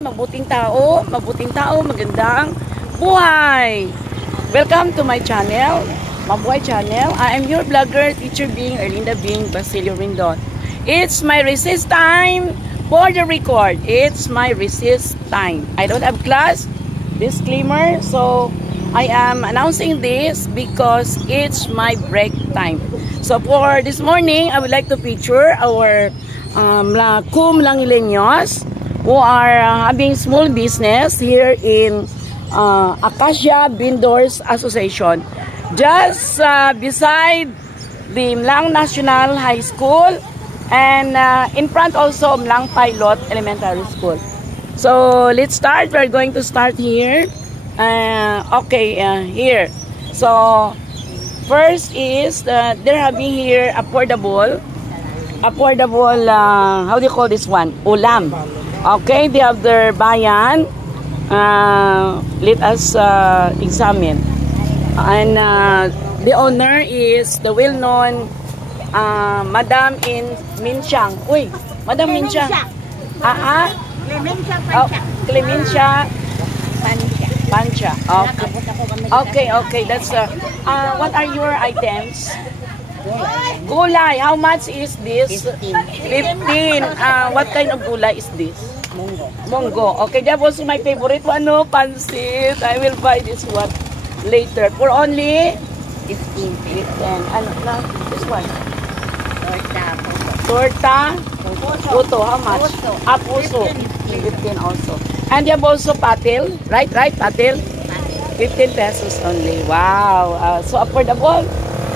Mabuting tao, magandang buhay! Welcome to my channel, Mabuhay Channel. I am your vlogger, teacher Bing, Erlinda Bing, Basilio Rindon. It's my recess time for the record. It's my recess time. I don't have class, disclaimer, so I am announcing this because it's my break time. So for this morning, I would like to feature our cum langileños who are having small business here in Acacia Vendors Association, just beside the Mlang National High School and in front also Mlang Pilot Elementary School. So let's start. We're going to start here. Here. So first is they're having here affordable. How do you call this one? Ulam. Okay, they have their bayan. Let us examine. And the owner is the well-known Madam Minchang. Uy, Madam Minchang. Clemencia Pancha. Okay. That's what are your items? Gulay. How much is this? 15. What kind of gulay is this? Munggo. Okay, that was my favorite one. No, pansit. I will buy this one later for only 15. This one. Torta. Puto. How much? Puso. 15 also. And you have also patil. Right? Patil. 15 pesos only. Wow. So affordable.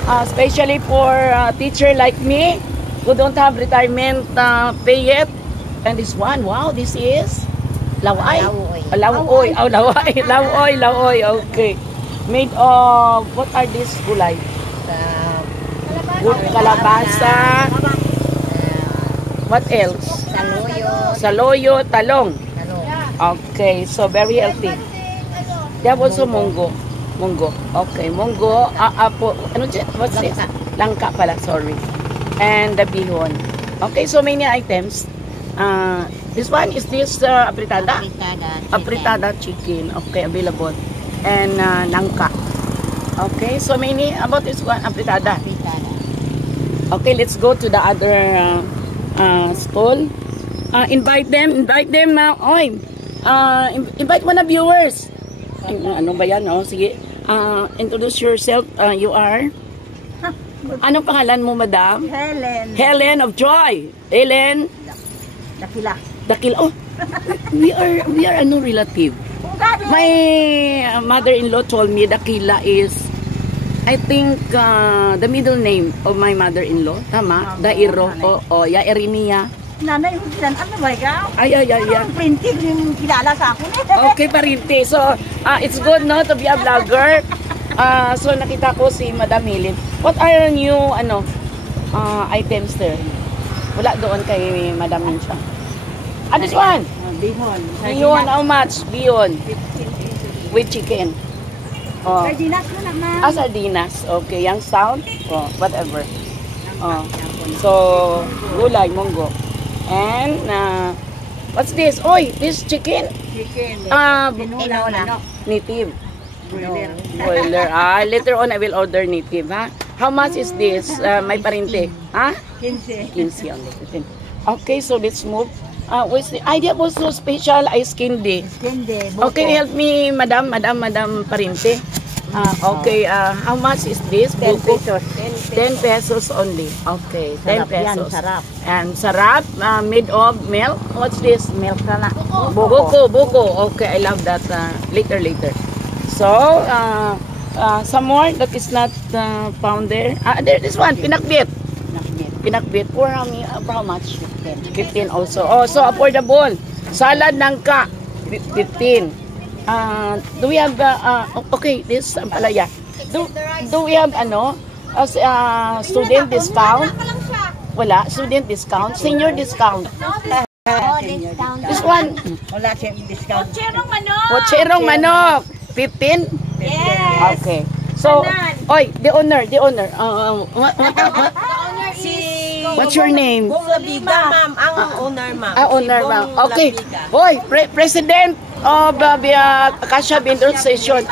Especially for a teacher like me who don't have retirement pay yet. And this one, wow, this is laway. Laway. Okay. Made of, what are these gulay? Kalabasa. What else? Saloyo, talong. Okay, so very healthy. They have also munggo. Okay, munggo. What's this? Langka pala, sorry. And the bihon. Okay, so many items. This one is this apritada? Apritada chicken. Okay, available. And langka. Okay, so many about this one, apritada. Okay, let's go to the other stall. Invite them now. Invite mo na viewers. Ano ba yan? Sige. Introduce yourself. You are? Anong pangalan mo, madam? Helen of Joy. Helen? Dakila. Oh, we are ano relative. My mother-in-law told me Dakila is, I think, the middle name of my mother-in-law. Tama? Dairo. Eriniya. Nanay, ano ba ikaw? Ay. Printing yung kilala sa akin. Okay, parinti. So, it's good no to be a vlogger. So, nakita ko si Madam Helen. What are new, items there? Wala doon kay Madam Mincha. This one? Bihon. How much? Bihon. With chicken. Sardinas mo naman. Sardinas. Okay, yung sound. Whatever. So, gulay, munggo. And, what's this? This chicken? Native. Boiler. Later on, I will order native, ha? How much is this? May parinte. 15 only. Okay, so let's move. What's the idea also special ice candy? Okay, help me, madam parinte. Okay, how much is this? 10 pesos. 10 pesos only. Okay, 10 pesos. Sarap. And sarap, made of milk. What's this? Milk na. Buko. Okay, I love that. Later. So, some more that is not found there. This one, pinakbit. For how much? 15 also. So affordable. Salad nangka, 15. Do we have okay, this palaya. Do we have student discount? Wala, student discount, senior discount. This one. Wala siyang discount. Pocherong manok. 15? Yes. Okay. So, the owner. Si What's your name? Bong Labiga, ma'am. Ang owner, ma'am. Owner, ma'am. Okay. Hoy, President of Acacia Vendor Station.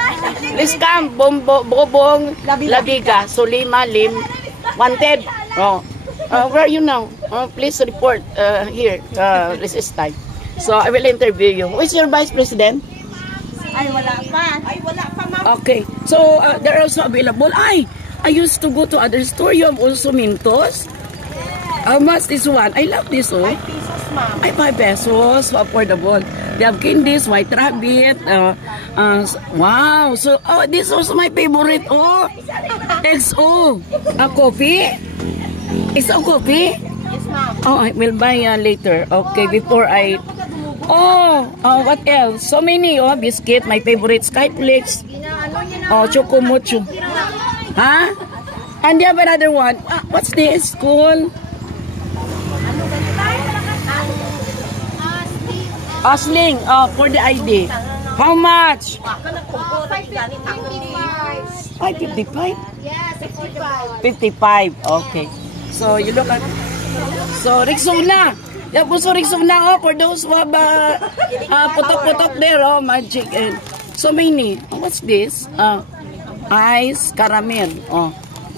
Please come, Bobong Labiga. Sulima Lim. Wanted. Oh. Where are you now? Please report here. This is time. So, I will interview you. Who is your Vice President? Ay, wala pa. Ay, wala pa, ma'am. Okay. So, they're also available. I used to go to other store. You have also Mintos. How much this one? I love this one. 5 pesos, ma'am. Ay, 5 pesos. So affordable. They have candies, white rabbit. Wow. So, this is also my favorite. Oh, XO. Coffee? Is that coffee? Yes, ma'am. Oh, I will buy later. Okay, before I... what else? So many. Oh, biscuit. My favorite. Skyflakes. Oh, Choco Mucho. Huh? And you have another one. What's this? Cool. Osling. For the ID. How much? 555. Yes, 55. 55. Okay. So you look at. So Rexona. Yeah, puso Rexona. For those who have putok-putok there. Magic. And so many. What's this? Ice caramel.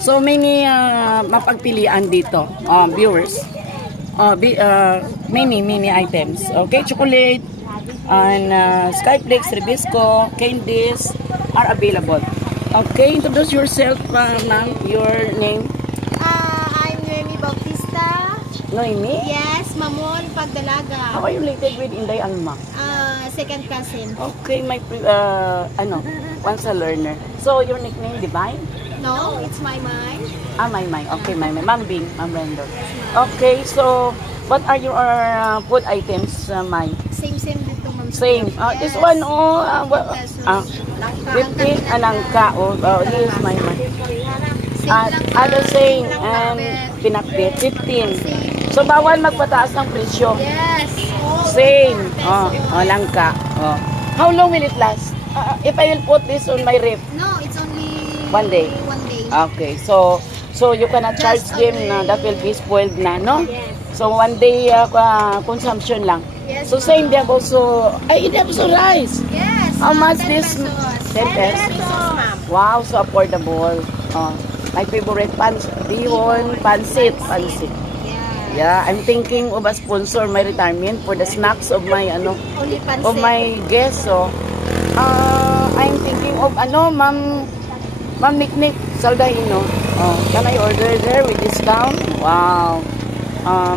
So many mapagpilian dito, viewers. Many items. Okay, chocolate and Skyflakes, Ribisco, candies are available. Okay, introduce yourself, ma'am. Your name? I'm Noemi Bautista. Noemi? Yes, Mamon Pagdalaga. How are you related with Inday Alma? Second cousin. Okay, my once a learner. So your nickname Divine? No, it's my mind. My. Okay, my. Ma'am Bing, Ma'am Rendo. Okay, so what are your food items, my? Same dito, ma'am. Same. This one, 50 anangka. This is my. Other same and pinakbit, 15. So bawal magpataas ng presyo. Yes. Same. Langka. How long will it last? If I will put this on my ref? No, it's only 1 day. 1 day. Okay, so you cannot charge them that will be spoiled na, no? Yes. So 1 day consumption lang. Yes. So same, they have also, they have also rice. Yes. How much 10 this? pesos. 10 pesos. ma'am. Wow, so affordable. My favorite bihon, pansit. Yeah. Yeah, I'm thinking of a sponsor my retirement for the snacks of my Only pancit. of my guests. So I'm thinking of Ma'am Nick Saldaino. Can I order there with discount? Wow.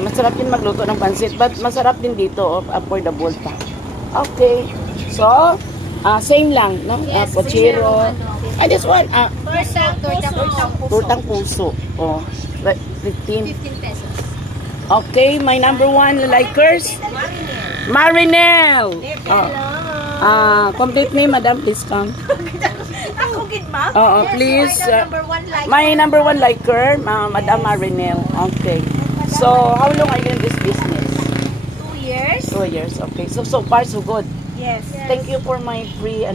Masarap din magluto ng pansit, but masarap din dito, affordable pa. Okay. So, same lang, no? Yes, Pochero. This one, Tortang turtang puso. puso. 15. 15 pesos. Okay, my number one likers, Marinel. Complete name, madam, please come. Ako gid, ma'am. Please. Number one like. My number one liker, Madam Marinel. Okay. So, how long are you in this business? 2 years. 2 years. Okay. So far, so good. Yes. Thank you for my free,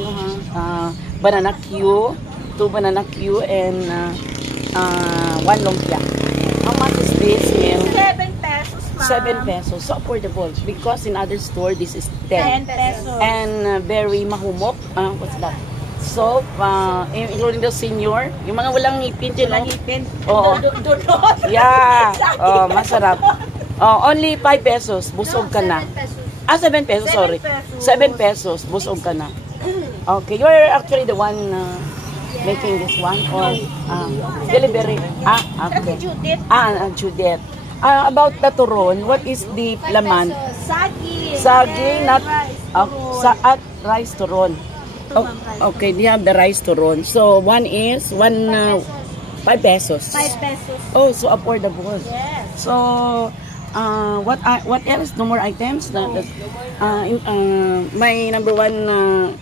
banana Q, 2 banana Q, and 1 lumpia. How much is this meal? 7 pesos, ma'am. 7 pesos. So affordable. Because in other store, this is 10 10. pesos. And very mahumok. What's that? So, including the senior, yung mga walang ngipin, Walang ngipin. Oo. Dudot. Yeah. Masarap. Only 5 pesos. Busog ka na. 7 7 pesos, pesos. sorry. 7 pesos. Busog ka na. Okay. You are actually the one making this one? Or delivery? Okay. Judith. Judith. About the turon, what is the laman? Saging. Saging, not Rice. at rice turon. Okay, they have the rice turon. So, one is 5 pesos. 5 pesos. Oh, so affordable. Yes. So, what else? No more items? My number one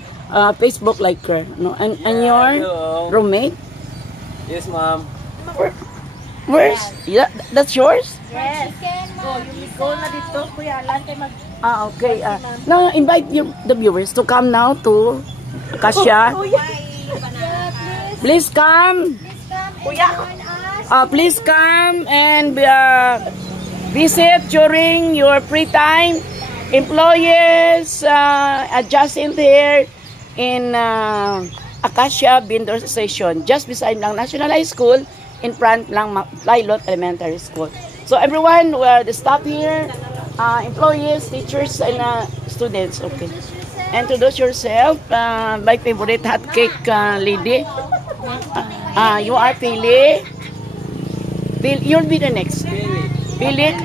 Facebook liker. No? And your roommate? Yes, ma'am. Where's? Yeah, that's yours? Yes. Go na dito, Kuya Alan. Okay. Now, invite the viewers to come now to Acacia. Please come. Kuya. Please come and visit during your free time. Employees adjusting there in Acacia Vendor Station, just beside ng National High School, in front ng Pilot Elementary School. So everyone, the staff here, employees, teachers, and students. Okay. Introduce yourself. My favorite hot cake lady. You are Pili. You'll be the next. Pili.